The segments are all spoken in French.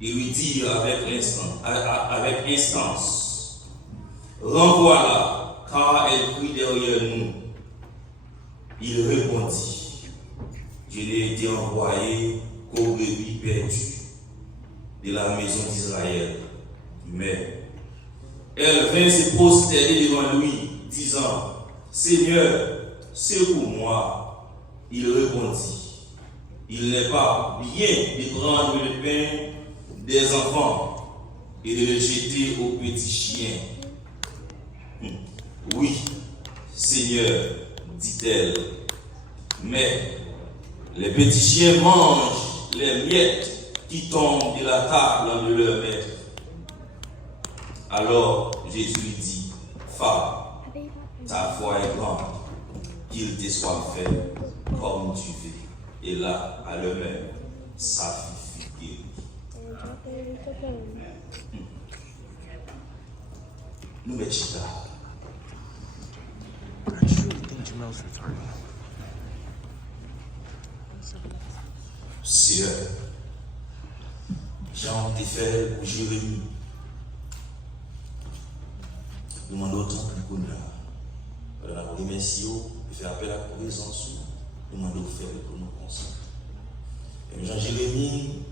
et lui dire avec instance, renvoie-la, car elle crie derrière nous. Il répondit, je n'ai été envoyé qu'aux brebis perdues de la maison d'Israël. Mais elle vint se prosterner devant lui, disant, Seigneur, secours-moi. Il répondit, il n'est pas bien de prendre le pain des enfants et de le jeter aux petits chiens. Oui, Seigneur, dit-elle, mais les petits chiens mangent les miettes qui tombent de la table de leur maître. Alors Jésus lui dit, femme, ta foi est grande, qu'il te soit fait comme tu veux. Et là, à l'heure-même, sa fille fut guérie. Nous mettons ça. I truly think Jamel's retarded. Seigneur, Jean t'ai fait pour Jérémie. Nous demandons autant plus qu'on a. Alors, nous remercions et faire appel à la présence. Nous demandons de faire pour nous conscients. Et Jean Jérémie,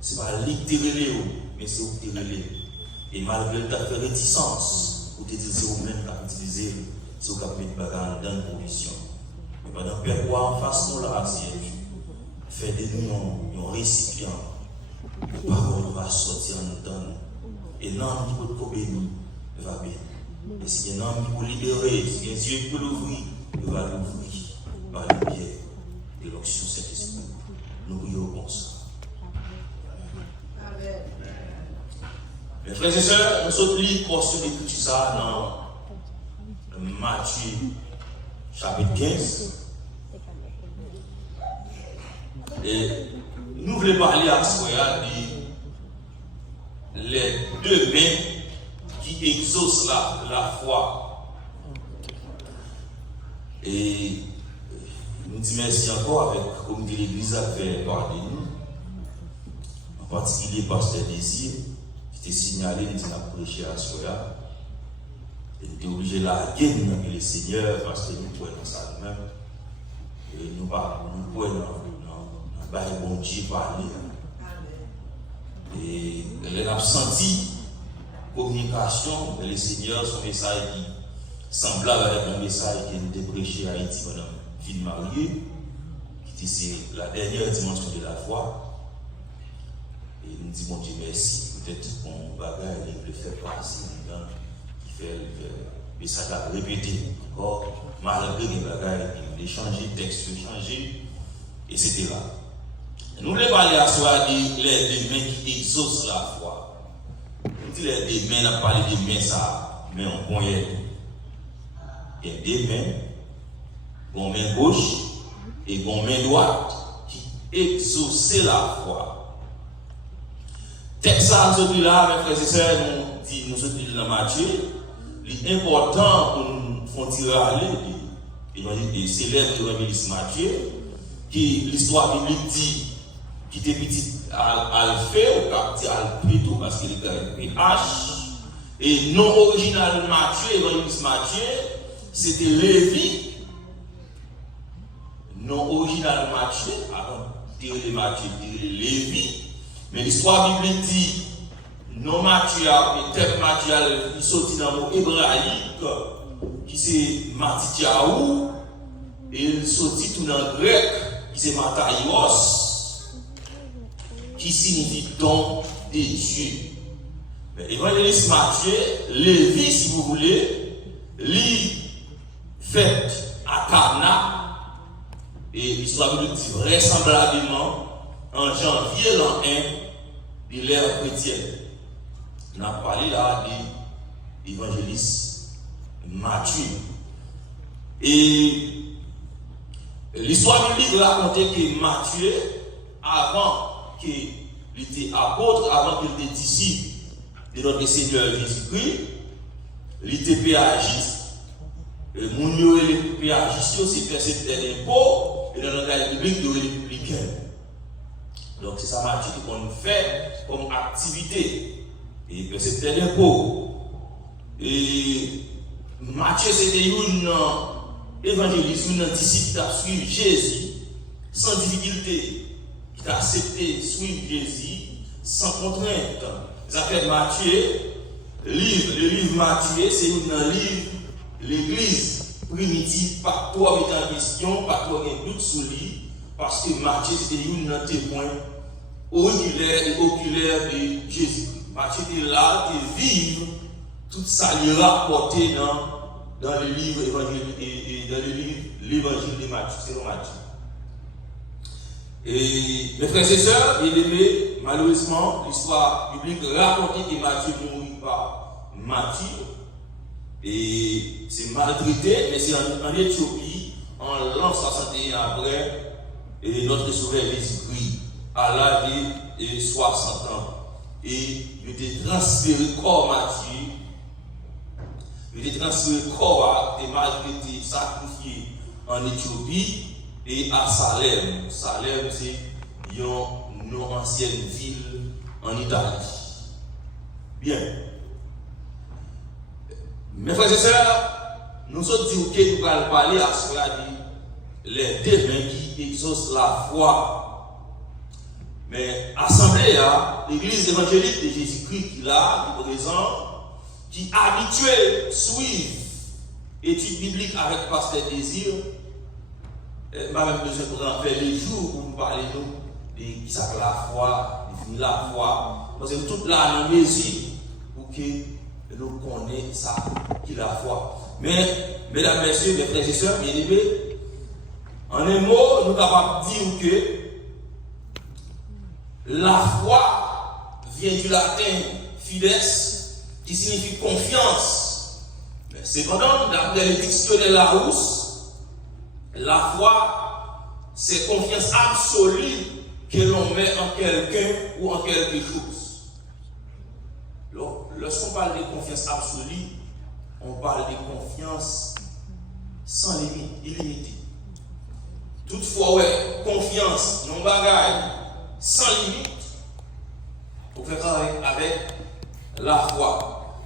ce n'est pas littéralement, mais c'est où tu es. Et malgré ta fait réticence, où tu dis c'est vous-même qui as utilisé, c'est vous qui avez mis dans une provision. Mais pendant que Père, en face de la siège, fait de nous un récipient, la parole va sortir en nous donne. Et l'homme qui peut bénir va bien. Et si un homme qui peut libérer, si un Dieu qui peut l'ouvrir, il va l'ouvrir par le biais de l'onction Saint-Esprit. Nous prions comme ça. Mes frères et sœurs, nous sommes liés pour se tout ça dans Matthieu chapitre 15. Et nous voulons parler à ce moment-là les deux mains qui exaucent la foi. Et nous disons merci encore avec le comité de l'Église à faire parler nous, en particulier Pasteur Désir, qui était signalé, il a prêché à ce moment-là. Il était obligé de la guerre avec le Seigneur parce que nous pouvons dans ça nous-mêmes. Et nous pouvons dans bon Dieu parler. Et elle a senti communication avec le Seigneur, son message qui semblable avec un message qui était prêché à Haïti pendant une vie mariée, qui était la dernière dimension de la foi. Et nous disons, bon Dieu, merci. Peut-être qu'on va le faire passer, qui fait le message à répéter encore, malgré les bagages, il a changé, le texte a changé, etc. Nous voulons parler à soi des mains qui exaucent la foi. Nous disons les mains, on a parlé des mains, ça, mais on connaît. Il y a des mains, une main gauche et une main droite qui exaucent la foi. Texte ça, nous là, mes frères et sœurs, nous sommes dans Matthieu. L'important pour nous faire tirer à l'aide, et célèbre l'évangéliste Matthieu, qui l'histoire biblique dit qui était petit à le faire, ou parti à le plutôt parce qu'il était avec PH. Et non original Matthieu, l'évangéliste Matthieu, c'était Lévi. Non original Matthieu, avant de tirer Matthieu, tirer Lévi. Mais l'histoire biblique dit, non Matthieu, peut-être Matthieu, il sortit dans le mot hébraïque, qui c'est Matityahu, et il sortit tout dans le grec, qui c'est Mataios, qui signifie don de Dieu. Mais l'évangéliste Matthieu, Lévi, si vous voulez, lit fête à Cana, et l'histoire biblique dit vraisemblablement en janvier l'an 1 de l'ère chrétienne. On a parlé là de l'évangéliste Matthieu. Et l'histoire biblique racontait que Matthieu, avant qu'il était apôtre, avant qu'il était disciple de notre Seigneur Jésus-Christ, il était péagiste. Mon yo et les péagistes, c'est percepteur d'impôts, et dans le langage biblique de républicain. Donc c'est ça Matthieu qu'on fait comme activité. Et c'est très impôt. Et Matthieu c'était un évangéliste, un disciple qui a suivi Jésus sans difficulté. Il a accepté de suivre Jésus sans contrainte. Ça fait Matthieu, le livre Matthieu, c'est un livre, l'église primitive, pas trop mettre en question, pas trop un doute sur lui, parce que Matthieu c'était un témoin oculaire de Jésus. Matthieu était là, il vive tout ça, il rapporté dans le livre évangile et dans l'évangile de Matthieu, c'est Matthieu. Et mes frères et sœurs, bien-aimés, malheureusement, l'histoire biblique raconte que Matthieu mourit par Matthieu. Et c'est maltraité, mais c'est en Éthiopie, en l'an 61 après, et notre sauveur Jésus-Christ, à l'âge de 60 ans. Et il était transféré corps Matthieu, il était transféré corps, il était maltraité, sacrifié en Éthiopie. Et à Salem. Salem, c'est une ancienne ville en Italie. Bien. Mes frères et sœurs, nous sommes dit que nous allons parler à cela de les démons qui exaucent la foi. Mais assemblée, l'église évangélique de Jésus-Christ qui est là, qui est présent, qui est habituée à suivre études bibliques avec Pasteur Désir. Moi-même besoin de faire les jours pour nous parler de qui s'appelle la foi, définir la foi. Parce que toute la mesure pour que nous connaissions ça, qui est la foi. Mais, mesdames, messieurs, mes frères et sœurs, bien aimés, en un mot, nous sommes capables de dire que la foi vient du latin fides, qui signifie confiance. Mais cependant, d'après le dictionnaire Larousse, la foi, c'est confiance absolue que l'on met en quelqu'un ou en quelque chose. Lorsqu'on parle de confiance absolue, on parle de confiance sans limite, illimitée. Toutefois, ouais, confiance, non bagaille, sans limite, pour faire avec la foi.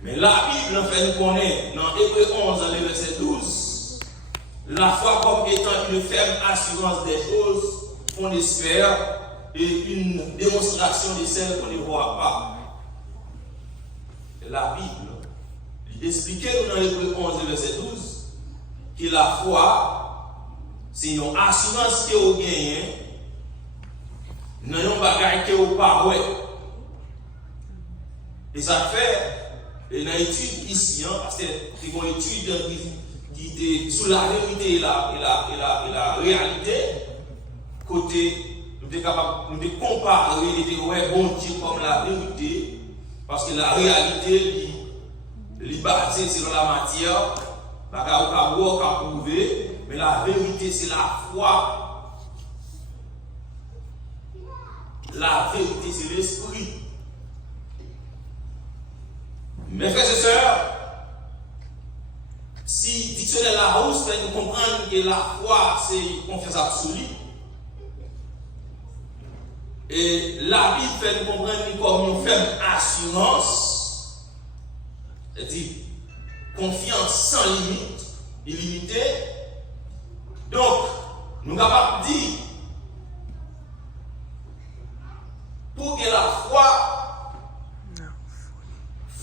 Mais la Bible, en fait, nous connaît dans Hébreux 11, dans le verset 12, la foi comme étant une ferme assurance des choses qu'on espère et une démonstration de celles qu'on ne voit pas. La Bible, il expliquait dans Hébreux 11, verset 12, que la foi, c'est une assurance que vous gagnez, non un bagage que vous pas. Et ça fait, et dans l'étude ici, parce que c'est une étude qui était sur la vérité et la réalité, côté, nous sommes capables de comparer et de voir bon Dieu comme la vérité, parce que la réalité, est basée sur la matière, la prouver, mais la vérité, c'est la foi. La vérité, c'est l'esprit. Mes frères et sœurs, si dictionnaire Larousse fait nous comprendre que la foi c'est confiance absolue, et la Bible fait nous comprendre comme une ferme assurance, c'est-à-dire confiance sans limite, illimitée. Donc, nous sommes capables de dire, pour que la foi,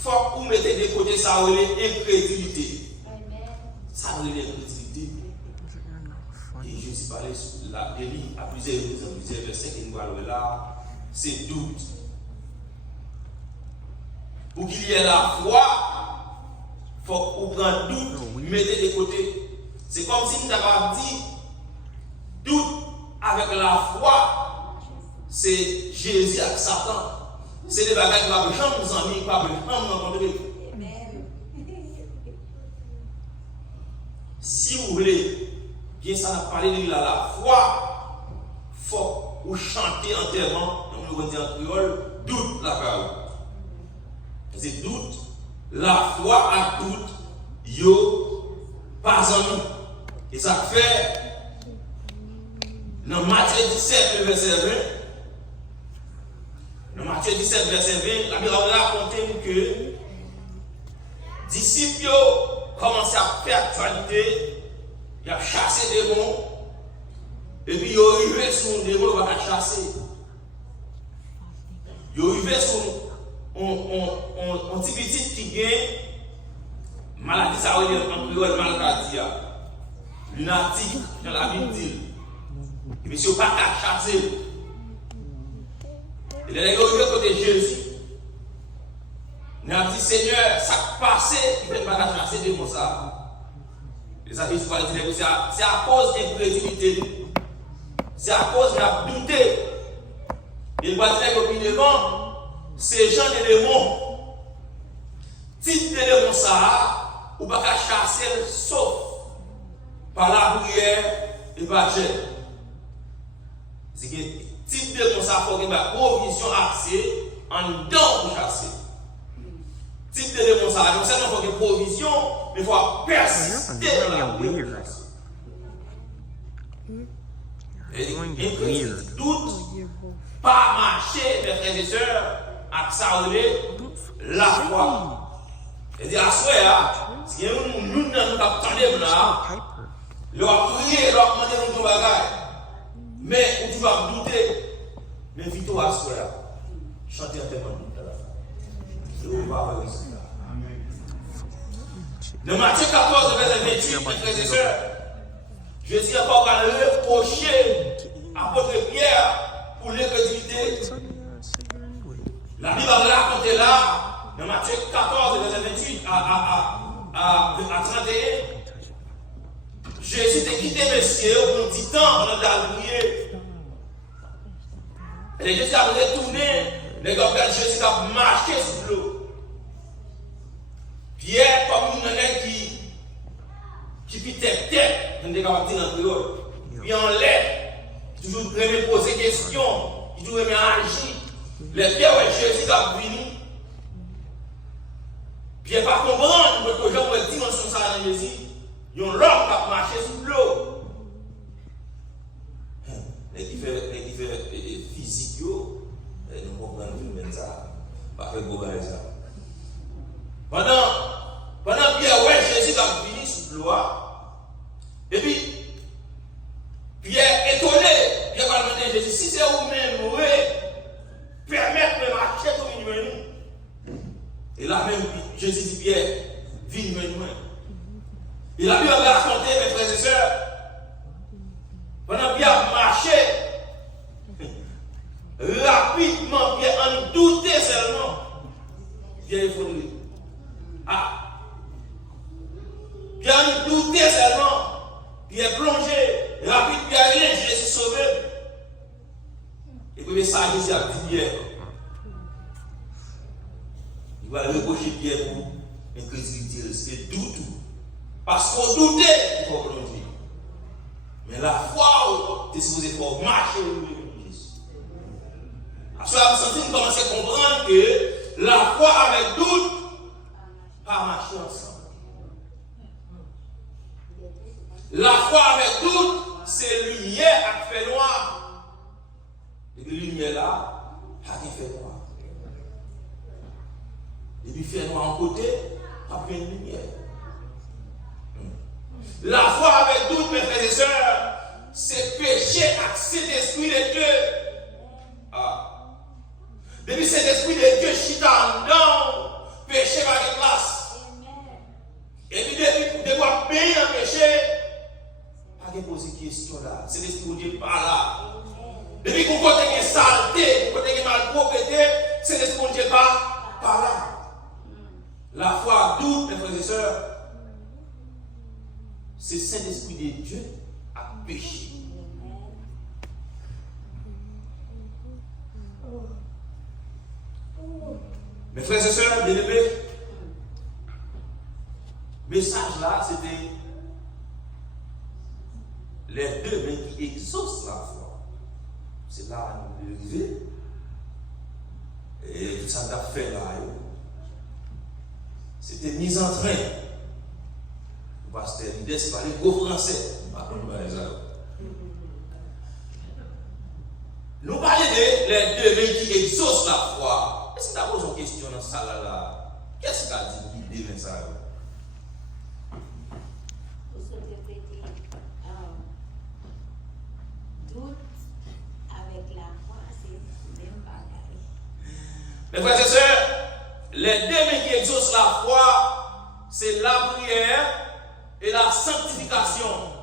faut que vous mettez de côté ça ou l'incrédulité. Ça veut dire l'incrédulité. Et Jésus parlait sur la Élie à plusieurs versets que nous allons là, c'est doute. Pour qu'il y ait la foi, il faut qu'on prenne doute, mettez de côté. C'est comme si nous avions dit, doute avec la foi, c'est Jésus avec Satan. C'est des bagages qui ne peuvent jamais nous ennuyer, qui ne peuvent jamais nous rencontrer. Si vous voulez, bien ça n'a parlé de la foi, il faut vous chanter entièrement, comme nous disons en créole, doute la parole. C'est doute, la foi à doute, yo, pas en nous. Et ça fait, dans Matthieu 17, verset 20, Matthieu 17, verset 20, la Bible raconte que disciples commencent à faire actualité, ils ont chassé des démons, et puis ils ont arrivé sur un démon, ils vont chasser. Ils ont arrivé sur un petit petit qui gagne maladie, ça veut dire en créole malcardia, lunatique, dans la Bible dit. Et puis, si vous n'avez pas qu'à chasser, et les gens arrivent côté Jésus. Nous avons dit, Seigneur, ça passé, il ne fait pas chasser des mots ça. Les amis, c'est à cause d'incrédulité. C'est à cause de la douté. Et il va dire que devant, ces gens de démons, type de démons ça, ou pas chasser sauf par la prière et par Dieu. C'est que type de démons ça, il faut qu'il y ait une provision accès en dedans pour chasser. Type de démons ça, donc seulement il faut qu'il y ait une provision, mais il faut persister dans la prière. Et doute, pas marcher, mes frères et sœurs, à ça la foi. Et dire à soi, si nous attendons là, leur prier, leur demander nos bagages, mais où tu vas douter, mais vite à soi, chanter un témoin de la Dans Matthieu 14, verset 28, mes frères et sœurs, Jésus a encore reproché l'apôtre Pierre pour l'incrédulité. La Bible a raconté là, dans Matthieu 14, verset 28 à 31, Jésus a quitté Messieurs pour un petit temps pendant la prière. Et Jésus a retourné, les gars, Jésus a marché sur l'eau. Pierre, comme une nana qui fit tête, on est capable de dire en créole. Puis en l'air, toujours aimer poser des questions, toujours aimer agir. Les pierres, Jésus a venu. Pierre pas comprendre, parce que j'ai une dimension ça dans Jésus. Il y a un homme qui a marché sur l'eau. Les différents physiques, nous comprenons ça. Pas faire beau ça. Pendant Pierre, Jésus a venu sur l'eau. Et puis, Pierre étonné, Pierre va demander à Jésus, si c'est vous-même, oui, permettez de marcher comme nous. Et là même, Jésus dit, Pierre, viens nous. Et la Bible a raconté, mes frères et sœurs, pendant Pierre marchait, rapidement, Pierre en doutait seulement, Pierre effondré. Ah! Pierre en doutait seulement, Pierre plongé, rapide, Pierre rien, Jésus sauvé. Et puis ça, Jésus a dit Pierre. Il va reprocher Pierre pour incrédulité, c'est doute. Parce qu'on doutait, il faut plonger. Mais la foi, tu es supposé faire marcher au Jésus. À cela, vous sentez, nous commençons à comprendre que la foi avec doute, pas marcher ensemble. La foi avec doute, c'est lumière à fait noir. Et puis lumière là, à qui fait noir. Et puis fait noir en côté, après une lumière. La foi avec doute, mes frères et sœurs, c'est péché avec cet esprit de Dieu. Ah. Depuis cet esprit de Dieu, chita en dedans, péché va de place. Et puis depuis devoir payer un péché, pas de poser question là. C'est l'esprit de Dieu par là. Depuis qu'on côté qui est saleté, qu'on côté qui est mal propriété, c'est l'esprit de Dieu par là. La foi doute, mes frères et sœurs, c'est Saint-Esprit de Dieu à péché. Mes frères et sœurs, bien-aimés, le message là, c'était les deux mains qui exaucent la foi. C'est là où nous arrivons. Et tout ça t'a fait là. C'était mise en train. Pasteur Nides parlait gros français. Nous parlons des deux mains qui exaucent la foi. est-ce que tu as posé une question dans ça là? Qu'est-ce que tu as dit pour l'idée de ça? Vous souhaitez prêter doute avec la foi, c'est le même bagage. Mes frères et sœurs, les deux mains qui exaucent la foi, c'est la prière et la sanctification.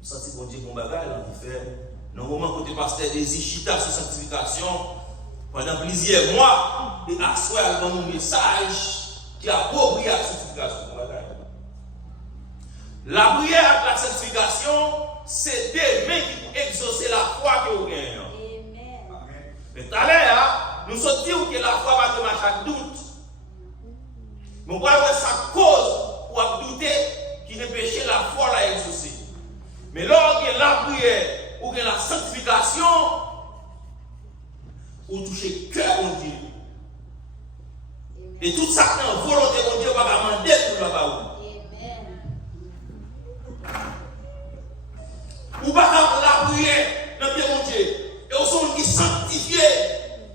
Vous sentez qu'on dit qu'on bagaille, on fait. Dans le moment où le pasteur désire chita sur sanctification, pendant plusieurs mois, et asseoir dans un message qui a approprié la sanctification. La prière et la sanctification, c'est des mains qui vont exaucer la foi que vous gagnez. Mais tout à l'heure, nous sommes dit que la foi va tomber à chaque doute. Mais on va voir sa cause pour douter qui empêche la foi à exaucer. Mais lorsqu'il y a la prière ou bien la sanctification, ou toucher cœur mon Dieu. Et tout ça dans la volonté de Dieu, on va demander pour le papa. Ou pas la prière dans le Dieu mon Dieu. Et au son qui sanctifié,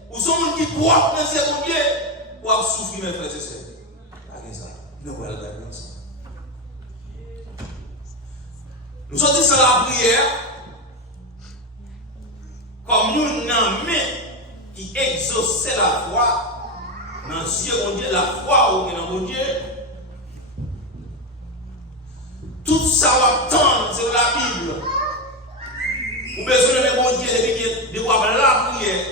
ou son qui propre dans ce mon Dieu, pour souffrir mes frères et sœurs. Nous voilà la réponse. Nous sommes dit sur la prière, comme nous n'avons qui exauce la foi, dans Dieu, mon Dieu, la foi au mon Dieu. Tout ça va attendre, c'est la Bible. Vous avez besoin de mon Dieu, de voir la prière.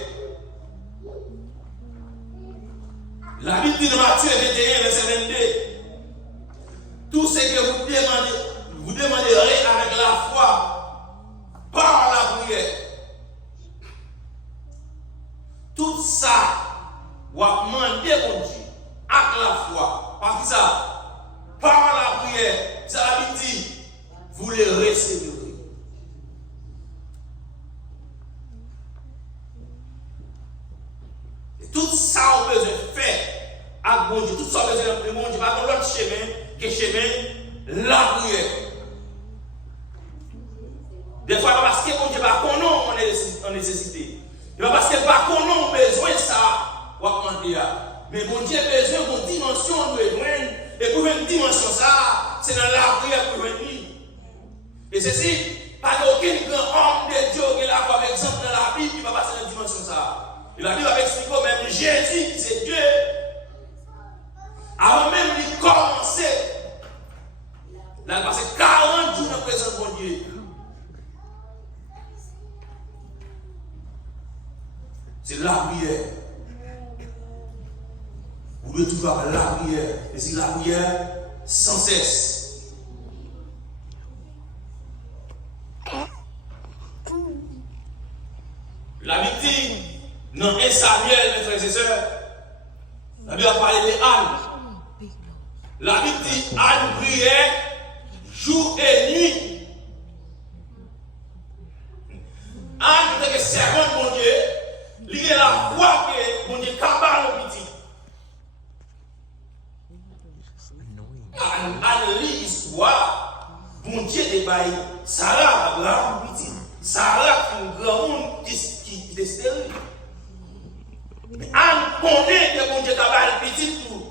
La Bible dit dans Matthieu 21, verset 22, tout ce que vous demanderez avec la foi, par la prière. Tout ça, vous demandez mon Dieu, avec la foi. Parce que ça, par la prière, ça la Bible dit, vous les recevrez. Et tout ça, on besoin de faire avec mon Dieu. Tout ça, on besoin de faire mon Dieu. Pas dans l'autre chemin, que chemin, la prière. Des fois, parce que mon Dieu, pas qu'on a en nécessité. Parce que pas qu'on a besoin de ça, on va demander. Mais mon Dieu a besoin d'une dimension de besoin. Et pour une dimension, ça, c'est dans la prière pour venir. Et ceci, pas d'aucun grand homme de Dieu qui a par exemple dans la Bible qui va passer dans la dimension ça. Et la Bible va expliquer même Jésus, qui c'est Dieu, avant même de commencer, il a passé 40 jours dans la présence de mon Dieu. C'est la prière. Vous devez toujours avoir la prière. Et c'est la prière sans cesse. La Bible dit, dans 1 Samuel, mes frères et sœurs, la Bible a parlé de Anne. La Bible dit, Anne priait jour et nuit. Anne était servante de mon Dieu. Il y a la foi que mon Dieu capable de petit. Anne lit l'histoire, mon Dieu débaille. Sarah, Abraham, petit. Sarah, un grand monde qui est stérile. Mais Anne connaît que mon Dieu capable de petit tout.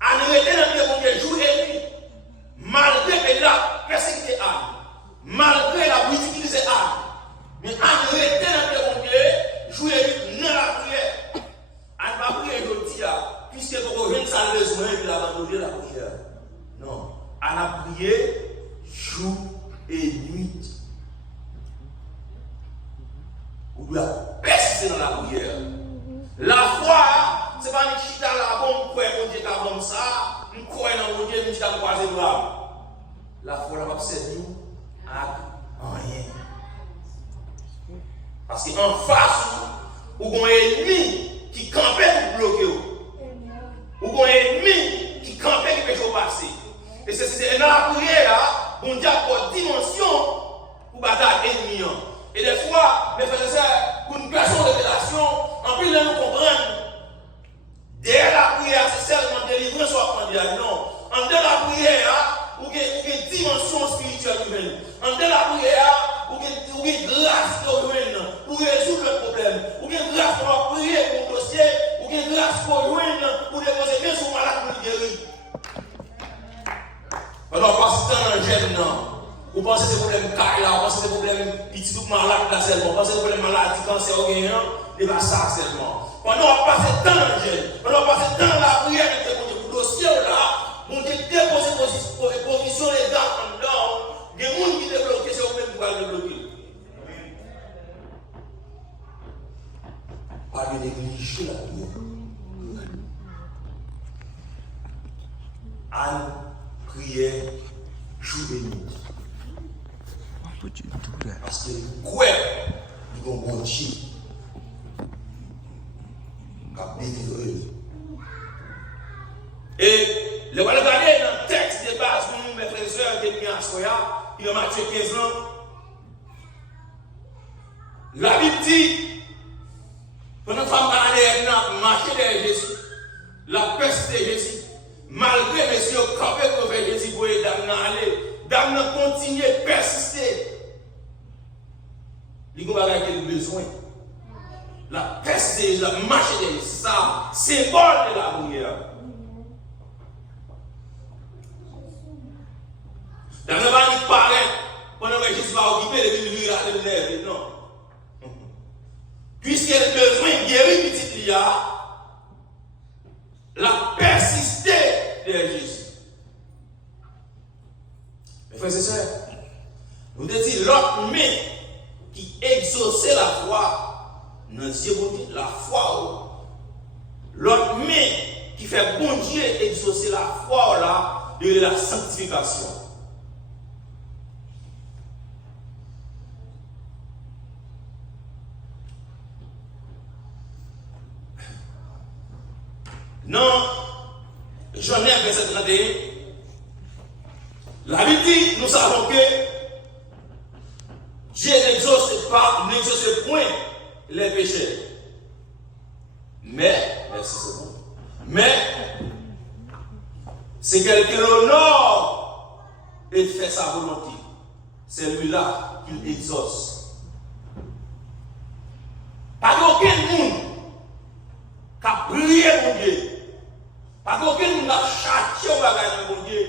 Anne était dans le mon Dieu jour et nuit. Malgré que la persécuté Anne, malgré la ridiculisée Anne, mais Anne était dans le mon Dieu. Jouer dans la prière. Elle va prier aujourd'hui, puisque vous avez ça besoin de abandonner la prière. Non. Elle a prié jour et nuit. Vous devez persister dans la prière. La foi, ce n'est pas une chita la bombe, quoi, mon Dieu, comme ça, une quoi dans mon Dieu, une chita croisée bras. La foi, elle va servir à rien. Parce qu'en face, ou un ennemi qui campait pour bloquer, ou un ennemi qui campait qui peut passer. Et c'est dans la prière, on dit à quoi dimension pour battre l'ennemi. Et des fois, mes frères et sœurs, pour une personne de relation, en plus de nous comprendre, derrière la prière, c'est seulement délivrance soit mondiale. Non. En dehors de la prière, ou une dimension spirituelle humaine. En dehors de la prière, ou une grâce humaine pour résoudre le problème. pour joindre, pour déposer bien sur malade pour guérir. Alors, parce que c'est un jeune, non. Vous pensez que c'est problème caille là, vous pensez que c'est problème petit tout malade là seulement, vous pensez que c'est problème maladie, cancer ou gagnant, il va ça seulement. Pendant on passe temps dans le jeûne, pendant on passe temps dans la prière, pour le dossier là, on dépose position les gars en dedans, des gens qui sont bloqués, c'est vous-même qui va le bloquer. Pas de négliger la prière. Anne priait jour et nuit. Why would you do that? Parce que quoi, il y a un bon Dieu qui a délivré. Et le voilà regarder dans le texte de base pour nous, mes frères et sœurs, qui est mis à Soya, il a Matthieu 15 ans. La Bible dit, pendant que la femme a marché derrière Jésus, la peste de Jésus, malgré monsieur campé pour faire Jésus pour les dames aller, dames continuent à persister. Il y a un besoin. La peste de Jésus, la marche de Jésus, ça, symbole de la prière. Dans le monde, il paraît, pendant que Jésus va occuper les villes, il lève, non. Puisqu'il y a besoin de guérir petit Lia, la persister de Jésus. Mes frères et sœurs, nous devons dire l'autre main qui exauçait la foi, non Dieu bon Dieu, la foi. L'autre main qui fait bon Dieu exaucer la foi là, de la sanctification. Non, j'en ai un verset 31. La Bible dit, nous savons que Dieu n'exauce point les péchés. Mais, merci c'est bon. Mais, c'est quelqu'un qui l'honore et fait sa volonté. C'est lui-là qu'il exauce. Pas aucun monde qui a prié mon Dieu. Pas qu'aucun monde n'a châtié au bagage de mon Dieu.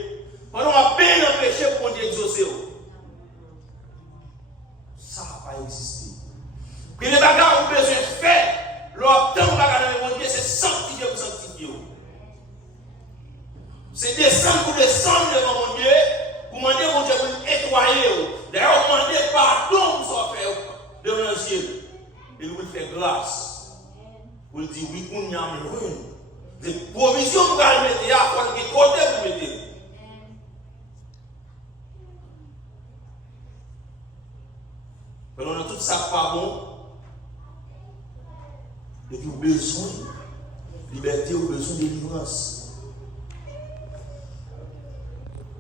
Pendant qu'on a peine empêché pour mon Dieu exaucer. Ça n'a pas existé. Puis les bagages ont besoin de faire. L'obtention de bagage de mon Dieu, c'est sanctifier pour sanctifier. C'est descendre pour descendre devant mon Dieu. Pour demander mon Dieu pour nettoyer. D'ailleurs, on demande pardon pour ce faire devant le ciel. Et vous faire grâce. Vous dire oui, on y a un ruine. Les provisions que vous allez mettre, il y a un côté vous mettez. Pendant tout ça pas bon, et puis vous avez besoin de liberté, vous avez besoin de délivrance.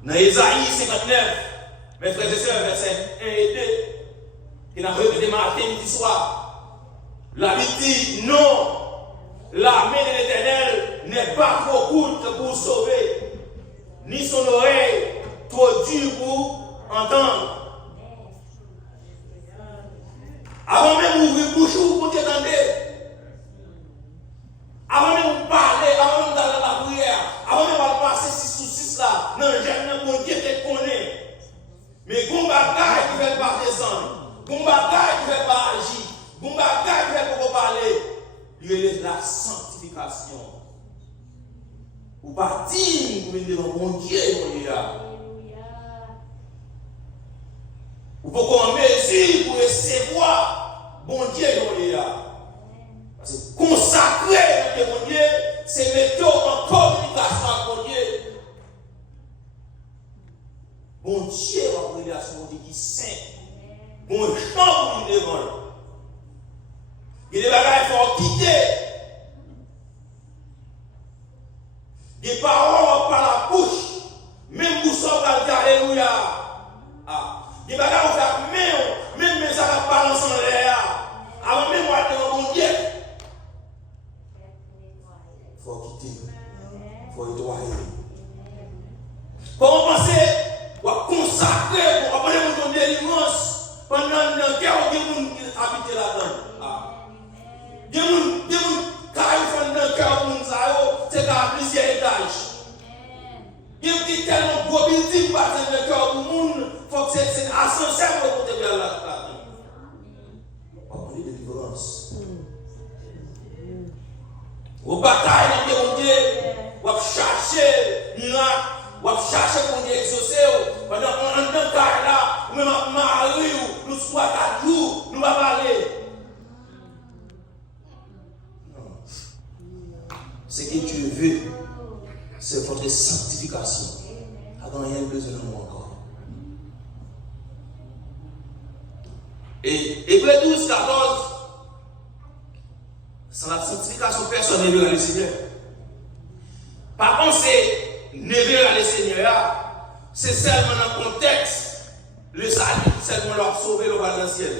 Dans Ésaïe 59, mes frères et sœurs, verset 1 et 2, qui n'a pas répété matin, midi, soir, la Bible dit non. La main de l'Éternel n'est pas trop courte pour sauver, ni son oreille trop dure pour entendre. Avant même d'ouvrir la bouche, vous pouvez entendre. Avant même de parler, avant même d'aller dans la prière, avant même de passer 6 sur 6 là, non, j'aime mon Dieu te connaît. Mais qu'on bagaille qui ne fait pas descendre, qu'on bagaille qui ne fait pas agir, qu'on bagaille qui ne fait pas parler. Il est la sanctification. Ou pas dire, vous venez devant mon Dieu, mon Dieu. Ou pour qu'on mesure pour recevoir mon Dieu, mon Dieu. Parce que consacrer mon Dieu, c'est mettre en communication avec mon Dieu. Mon Dieu va briller à son Dieu qui est saint. Bon champ pour devant. Il y a des bagages qu'il faut quitter. Des paroles par la bouche. Même pour ça, on va alléluia. Des bagages qu'on fait même ça va balancer en l'air. Avant même moi, devant mon Dieu. Il faut quitter. Il faut nettoyer. Comment penser à consacrer pour appeler mon délivrance pendant le cœur de gens qui habitent là-dedans. Des gens qui ont dans le cœur pour nous Au bataille dans Dieu, ou à chercher miracle, ou à chercher pour Dieu exaucer, pendant un cas là, ou même à Marie, nous soit à nous, nous va parler. Ce que Dieu veut, c'est votre sanctification. Avant rien besoin de nous encore. Et Hébreux 12, 14, sans la sanctification, personne ne verra le Seigneur. Par contre, c'est ne verra le Seigneur, c'est seulement dans le contexte, le salut, seulement leur sauver le dans le ciel.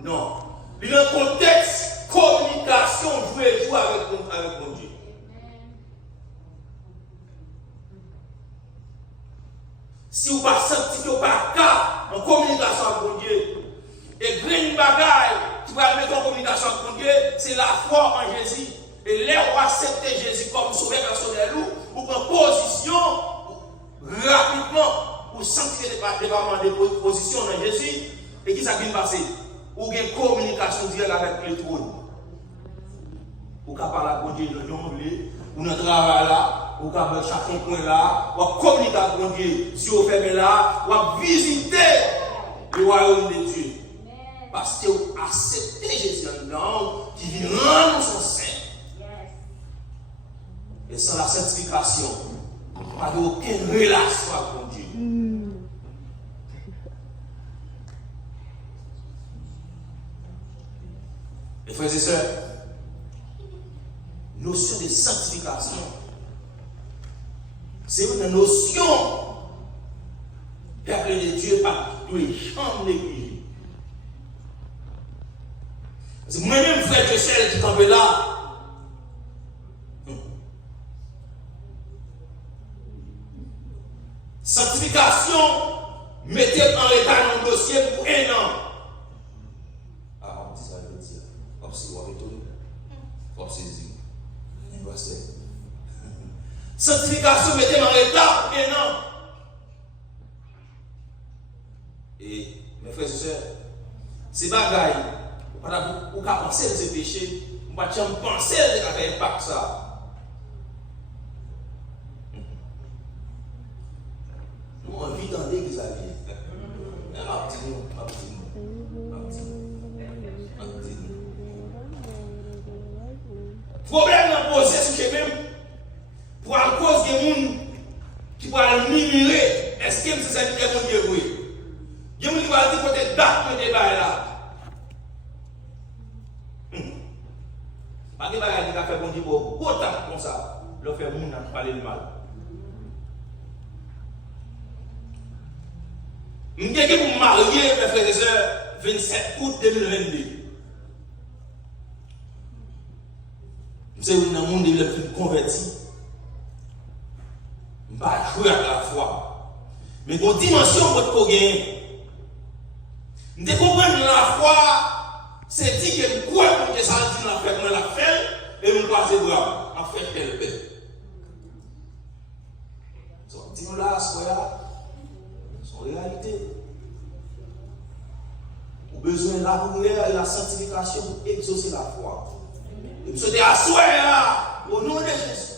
Non. Dans le contexte, communication, jouer avec mon Dieu. Si vous ne pas sanctifié, vous ne pas cas en communication avec mon Dieu, et green bagaille qui va mettre en communication avec mon Dieu, c'est la foi en Jésus. Et là, on va accepter Jésus comme sauveur personnel ou prendre position rapidement pour sanctifier les positions dans Jésus. Et qui ça qui va passer? Ou une communication directe avec le trône. Ou qu'à parler avec mon Dieu dans l'anglais, ou dans le travail là, ou qu'à chaque point là, ou communiquer avec mon Dieu, si vous fermez là, ou visiter le royaume de Dieu. Parce que vous acceptez Jésus en qui vient rendre son sein. Et sans la sanctification, pas aucune relation avec mon Dieu. Et frères et sœurs, notion de sanctification, c'est une notion peuple de Dieu par tous les chambres d'église. C'est moi-même, frère et sœur, qui tombe là. Sanctification, mettez en l'état dans le dossier pour 1 an. Ah, on dit ça, je veux dire. Comme si on retourne. Comme si on sanctification, mettez en l'état pour 1 an. Et, mes frères et sœurs, c'est bagaille. Ou qu'à penser de ce péché, ou pas penser de faire impact ça. On vit dans l'église à vie. Problème dans posé sur lui-même pour en cause des gens qui vont murmurer. Est-ce que c'est ça qui est mon Dieu? Il y a des gens qui vont dire peut-être date le débat là. Pas de bagaille qui a fait bon Dieu pour autant comme ça. Le faire moun n'a parlé le mal. Je suis pour me marier, mes frères et sœurs, 27 août 2022. Je sais que dans le monde, il est converti. Je ne vais pas jouer à la foi. Mais pour dimension, votre cogain, je comprends la foi, c'est dit que je crois que ça dit la fête, mais la fête, et je passe les bras, en fait, quelle paix. Dis-nous là, son réalité. Au besoin de la prière et la sanctification pour exaucer la foi. Et nous sommes assoyés au nom de Jésus.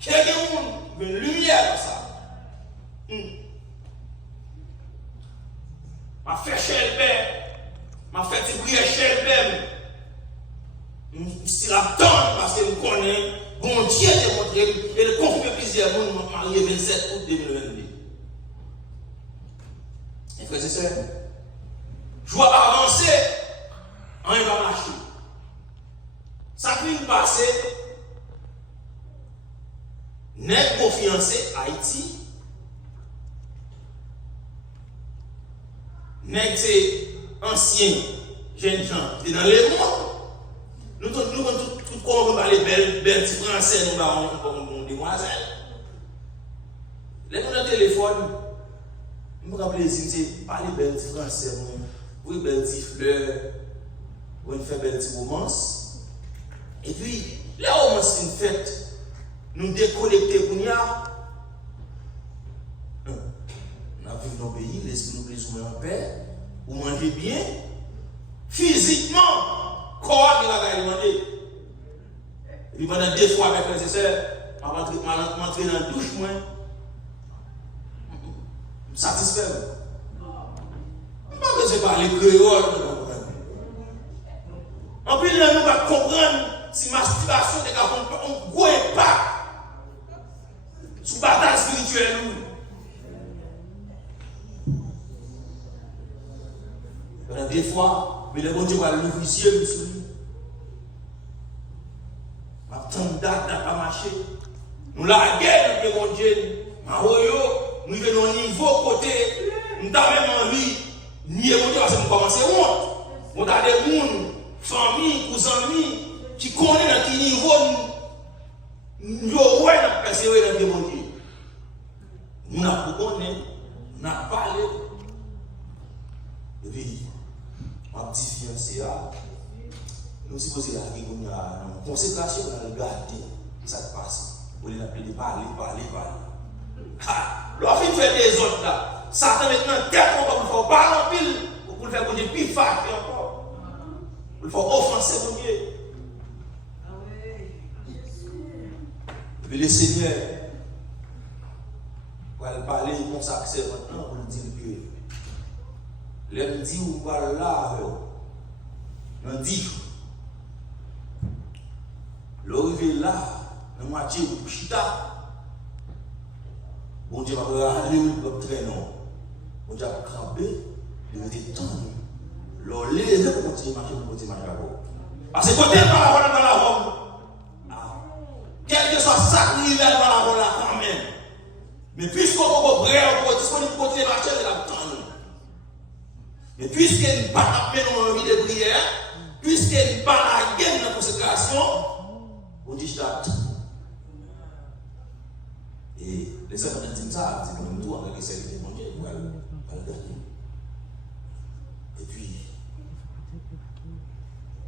Quelqu'un veut une lumière comme ça. Ma fait chez le Père, ma fait prier chez le Père. Je l'attends parce que nous connaissons, bon Dieu démontré et le confirmer plusieurs monde marié 27 août 2022. Et frères et sœurs, je dois avancer, rien va marcher. Ça peut passer, n'est confiancé Haïti, n'est c'est ancien, jeune gens, qui est dans les mondes. Nous tout comme on parle belles français, nous parlons demoiselles. Là, nous dans le téléphone, nous avons plaisir, c'est parler belles français, oui, belles fleurs, on fait belles romances. Et puis, la romance une fête, nous déconnecter pour nous. On a vu dans le pays, l'esprit nous plaise en paix, ou manger bien, physiquement, corps qui va demander. Et puis pendant 2 fois avec les sœurs, je rentré dans la douche, moi. Satisfait. Je ne sais pas les créoles. En plus, là, nous allons comprendre si masturbation est un gros impact sur la bataille spirituelle. Pendant 2 fois, mais le bon Dieu va l'ouvrir sur lui. Tant date n'a pas marché. Nous la guerre, le bon Dieu. Nous venons au niveau côté. Nous avons même envie. Ni bon Dieu, parce que nous commençons honte. Nous avons des gens, famille, cousins, amis, qui connaissent dans quel niveau nous avons persévéré dans le bon Dieu. Nous n'avons pas connaître, nous n'avons pas parlé. Et puis, ma petite fiancée, nous sommes supposés aller une consécration, on a regardé ça se passe. On les appelle parler. Lorsqu'il fait des autres là, Satan maintenant tellement pour faire parler en pile, pour le faire qu'on est plus fort encore. Pour le faire offenser mon Dieu. Et puis le Seigneur va parler comme ça que c'est maintenant pour nous dire que l'homme dit ou va là, on dit. L'arrivée là, dans la moitié de Chita, bon Dieu va aller au traîneau. Bon Dieu va camper, il va être tendu. L'olé, pour continuer à marcher, pour continuer à marcher. Parce que quand tu es dans la Rome, quel que soit ça qui est dans la Rome là, quand même. Mais puisqu'on peut briller, on peut continuer à marcher, il va tendu. Mais puisqu'il n'y a pas de vie de prière, puisqu'il n'y a pas de guerre de consécration, on dit start. Et les hommes disent ça, c'est comme tout avec les services de mon Dieu, on va le garder. Et puis,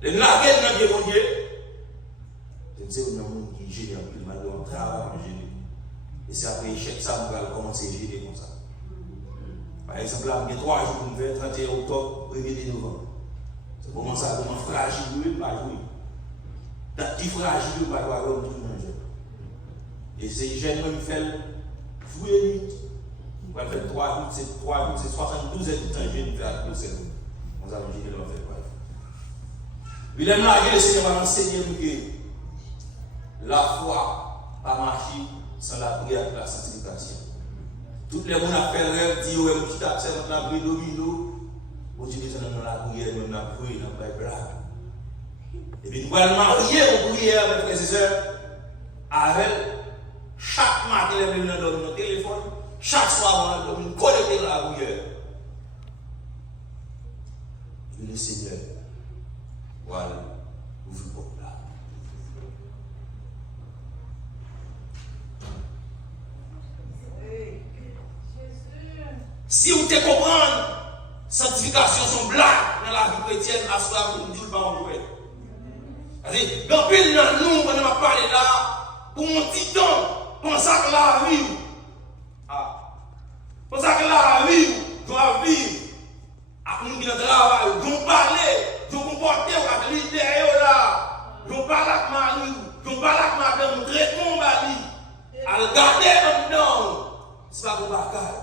les naguets de mon Dieu, je ne sais pas si on est génie en plus, mais on travaille en génie. Et c'est après échec, ça, on va commencer à gérer comme ça. Par exemple, là, il y a 3 jours pour nous faire 31 octobre, 1er novembre. Ça commence à comment fragile, pas jouer. Dans petit fragile, pas jouer, tout le monde. Et ces jeunes qui font jouer vite. On va faire 3 minutes, c'est 3 minutes, c'est 72 heures de temps, je vais faire 2 secondes. On va gérer le fait. Il est là, le Seigneur va enseigner nous que la foi pas marcher sans la prière et la sanctification. Toutes les gens qui font rêve, disent ouais, je tape ça dans la prière domino. Vous dites que dans la prière, dans la prière, dans la blague. Et puis nous allons marier aux prières, mes frères et sœurs, avec chaque matin, nous avons notre téléphone, chaque soir, nous avons connecté dans la prière. Et le Seigneur, voilà, ouvre le porte là. Si vous te comprenez, sanctification sont blagues dans la vie chrétienne, à ce moment où nous ne pas en jouer. C'est-à-dire, dans le nous, on va parler là, pour mon petit temps, pour ça que la vie, pour ça que la vie doit vivre, à nous qui nous travaillons, nous parler, nous comporter, on va l'idée là, nous parler avec Marie, nous parler avec madame, nous traitons Marie, à le garder maintenant, c'est pas pour bagaille.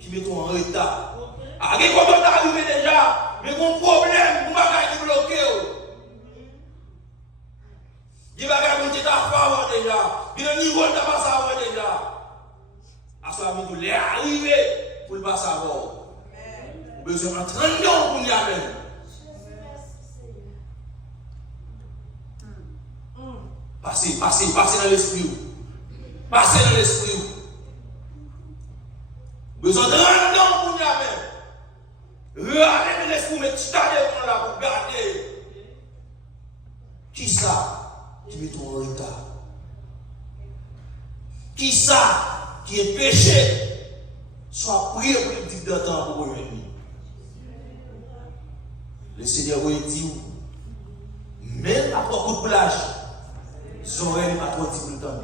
Qui mettons en retard. Ah, qui comment t'arrives déjà, mais mon problème, mon bagage est bloqué. Il va y avoir ta femme déjà, il y a un niveau de ta savoir déjà. À ce moment où il est arrivé, pour ne pas savoir. Vous avez besoin de 30 ans pour y aller. Passez dans l'esprit. Passez dans l'esprit. Besoin de rendre pour nous avec. Regardez l'esprit, mais tu t'as devant là pour garder. Qui ça qui met ton retard? Qui ça qui est péché? Soit prié pour le petit de temps pour revenir. Le Seigneur vous dit, même à beaucoup de plage, ils n'auraient pas trop de temps.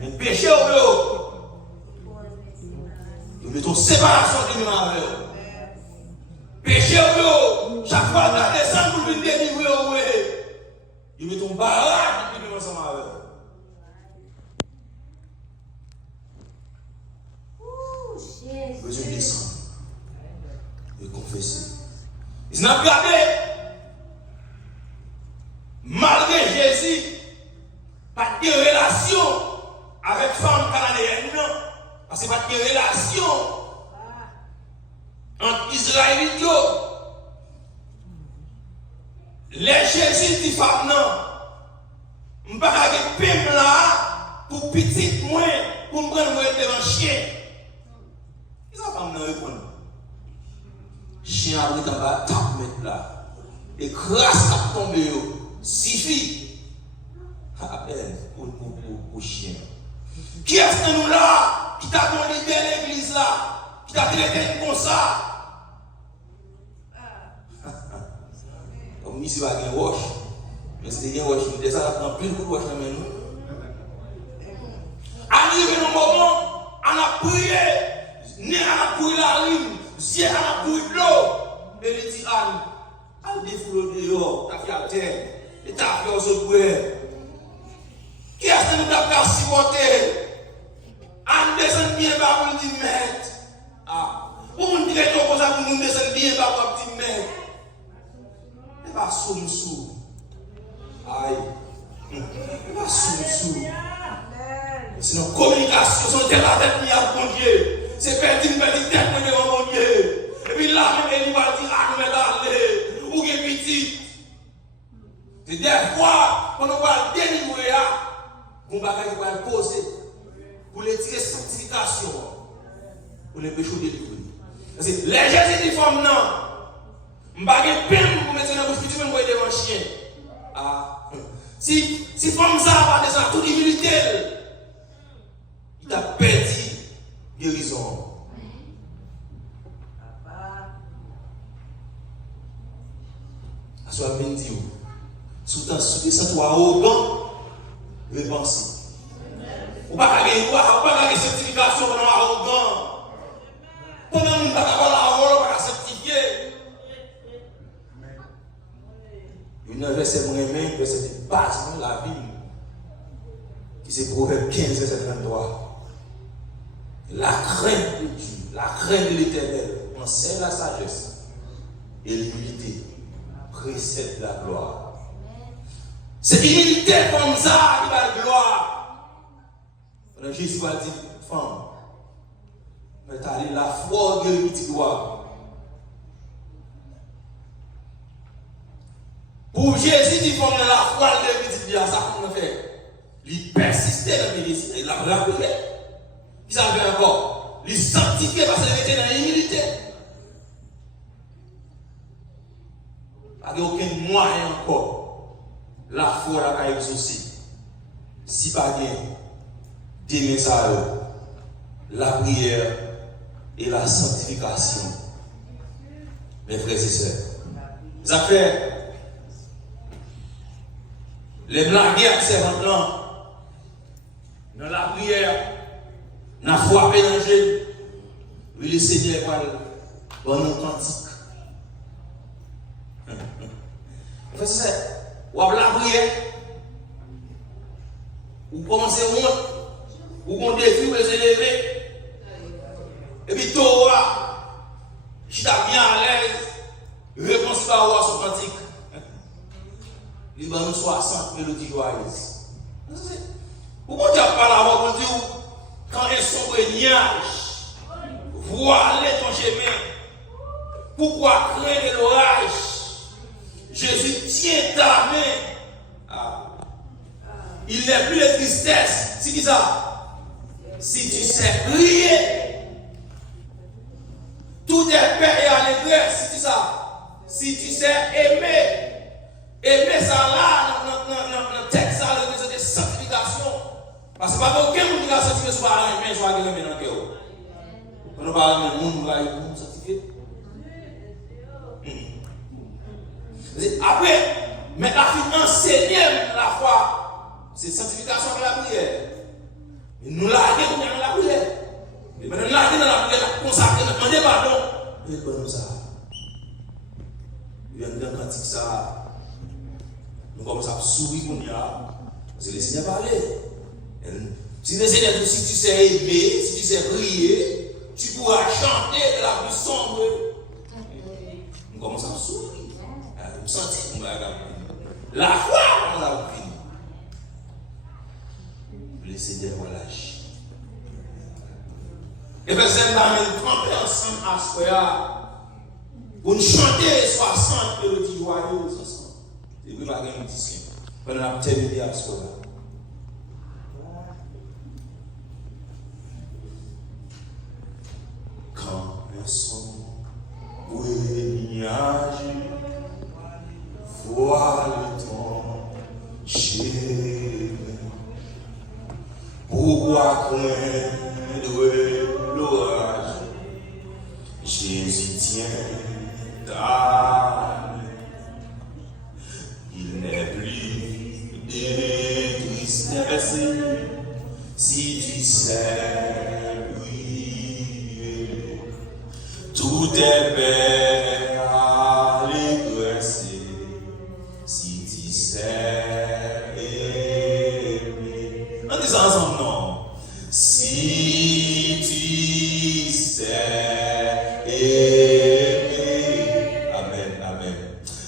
Mais péché au bureau. Nous mettons séparation de nous avec eux. Péché au bureau, chaque fois que nous descendons pour nous délivrer, nous mettons barrage de nous ensemble Si nous regardons, malgré Jésus, pas de relation avec femme cananéenne, non. Parce que pas de relation entre Israélites. Les Jésus dit femme, non. Je ne vais pas faire là pour petit moins, pour me prendre un chien. Qu'est-ce que la femme n'a répondu? Chien a pris en bas, tape mettre là. Et grâce à tomber, suffit. À peine pour chien. Qui est-ce que nous là, qui t'a donné l'église là, qui t'a traité comme ça? Comme ici, il va y avoir une roche. Mais c'est une roche, il ça prend plus de roche dans nous. Arrivé le moment, on a prié, on a prié la rime, on a prié l'eau. Et il dit, Anne, défoule dehors, t'as fait à terre, et t'as fait aux autres bouées. Qui est-ce que nous avons supporté? Anne descend bien bas pour nous dire, maître. Pour nous dire que ça pour nous descendre bien bas pour nous dire, maître. Et pas sous. Aïe. Et pas sous. C'est une communication, c'est la tête qui a bon Dieu. C'est perdu une petite tête qui a bon Dieu. Et puis là, il va dire, nous allez, ou qui est petit. C'est des fois, quand on va délivrer, on va poser pour les tirer sanctification, pour les péchés délivrés. Parce que les Jésus dit femmes non, je ne vais pas peine pour mettre dans la bouche, tu me vois devant chien. Si femme ça va descendre toute humilité, il t'a perdu guérison. À ce moment dit, sous ce toi arrogant, repensez. Ou pas gagner certification pendant arrogant. Pendant que nous n'avons pas l'argent, on va certifier. Une verset moi-même, verset de base de la Bible, qui c'est Proverbe 15, verset 23. La crainte de Dieu, la crainte de l'Éternel, enseigne la sagesse et l'humilité précède la gloire. C'est l'humilité comme ça qui va la gloire. Jésus va dire, femme, mais t'as la foi de l'humilité gloire. Pour Jésus, il faut la foi de l'humilité gloire, ça qu'on fait. Il persistait dans l'humilité, il l'a rappelé. Il savait encore. Il sanctifiait parce qu'il était dans l'humilité. Il n'y a aucun moyen encore. La foi a exaucé. Si pas bien, des messages, la prière et la sanctification. Mes frères et sœurs. Ça fait les blagues servantes dans la prière, dans la foi mélangée, oui, le Seigneur va bon cantique. Frères et sœurs, ou à la prière, ou commencer à monter, ou qu'on défie, ou les élever, et puis toi, je suis bien à l'aise, réponse pas à son cantique. Il va nous 60 mélodies joyeuses. Pourquoi tu n'as pas la voix pour dire quand un sombre nuage voilait ton chemin? Pourquoi craindre l'orage? Jésus tient ta main. Il n'est plus de tristesse. C'est qui ça? Si tu sais prier, tout est paix et allégresse. C'est qui ça? Si tu sais aimer ça là, dans le texte, ça, le de sanctification. Parce que pas aucun monde qui a sanctifié soit un soit dans le cœur. On ne parle pas de monde qui va sanctifier. Après, mais la vie enseigne la foi, c'est sanctification de la prière. Et nous l'arrêtons dans la prière. Et maintenant, nous l'arrêtons dans la prière, consacrée, nous demandons pardon. Et comme ça, il y a un cantique ça. Nous commençons à sourire pour nous. Parce que le Seigneur parlait. Si le Seigneur, si tu sais aimer, si tu sais prier, tu pourras chanter de la plus sombre. Nous commençons à sourire. senti qu'on va la foi, on va venir. Le Seigneur va lâcher. Et bien, c'est là, nous camper ensemble à Soya pour nous chanter 60 mélodies joyeuses ensemble. Et puis, pas de musicien. Pendant la terminer à Soya. Quand un son nuage voile ton chéri, pourquoi craindre l'orage? Jésus tient ta main. Il n'est plus de tristesse si tu sais lui. Tout est paix à l'allégresse si tu sais aimer. On dit ça ensemble, non? Si tu sais aimer. Amen, amen.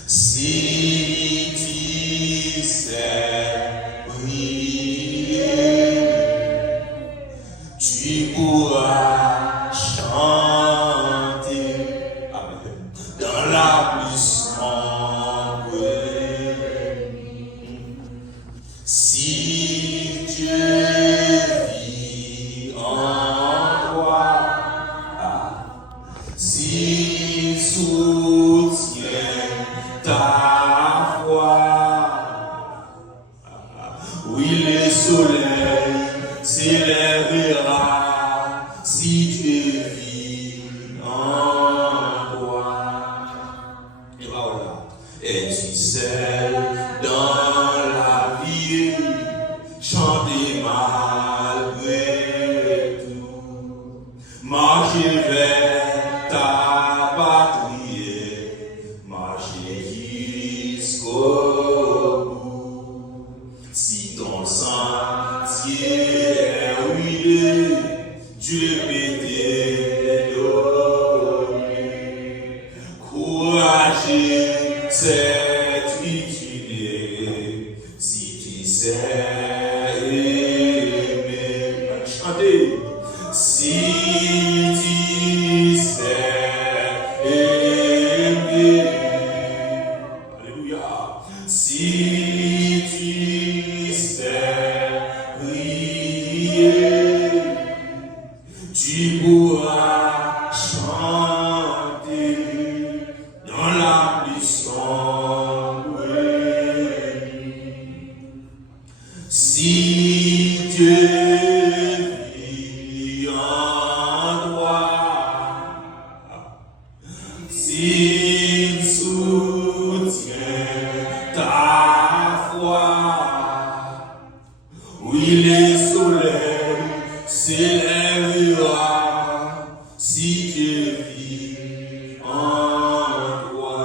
Si tu sais prier, tu pourras chanter. Amen. Dans la plus sombre nuit. Si Dieu vit en toi, s'il soutient ta foi, oui, le soleil s'élèvera si Dieu vit en toi. Et voilà. Et tu sais, dans la vie, chanter malgré tout, marcher vers ta patrie, marcher jusqu'au bout. Si ton sentier est ruineux, Dieu peut te donner courage, certitude, si tu sais aimer. Chantez. Si tu sais aimer. Alléluia. Si tu sais prier, tu pourras chanter dans la plus sombre nuit. Si Dieu vit en toi, s'il soutient ta foi, oui, le soleil s'élèvera si Dieu vit en toi.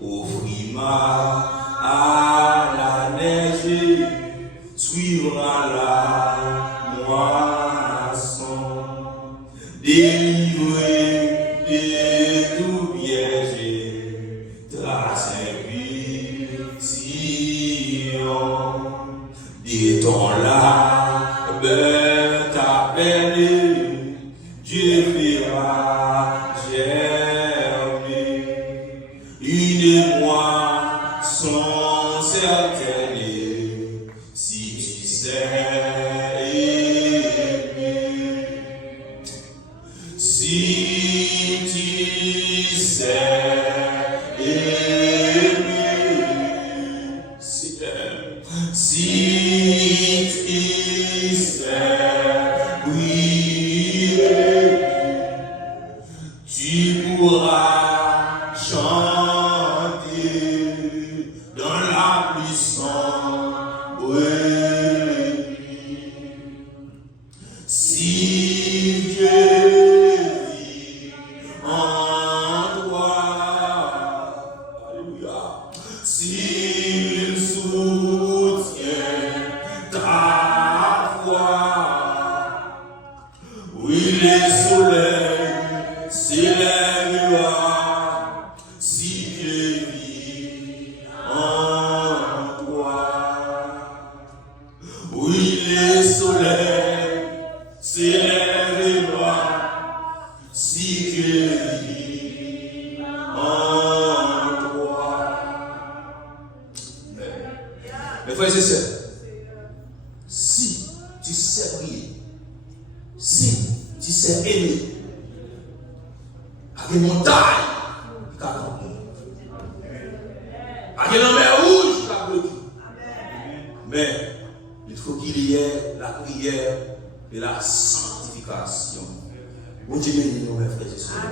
Offris-moi à la neige, suivra la moisson, délivré de tout piège, trace impulsion, de ton labeur t'appelle, Dieu fera germer une moisson certaine, si tu sais aimer. Si tu sais aimer, si tu sais prier, tu pourras chanter dans la plus sombre nuit. Si Dieu vit en toi, alléluia, s'il soutient ta foi, oui, le soleil s'élèvera si Dieu Mes frères et sœurs, si tu sais prier, si tu sais aimer, avec une montagne, il va camper. Avec une mer rouge, il va bloquer. Mais il faut qu'il y ait la prière et la sanctification. Bon Dieu bénit nous, mes frères et sœurs.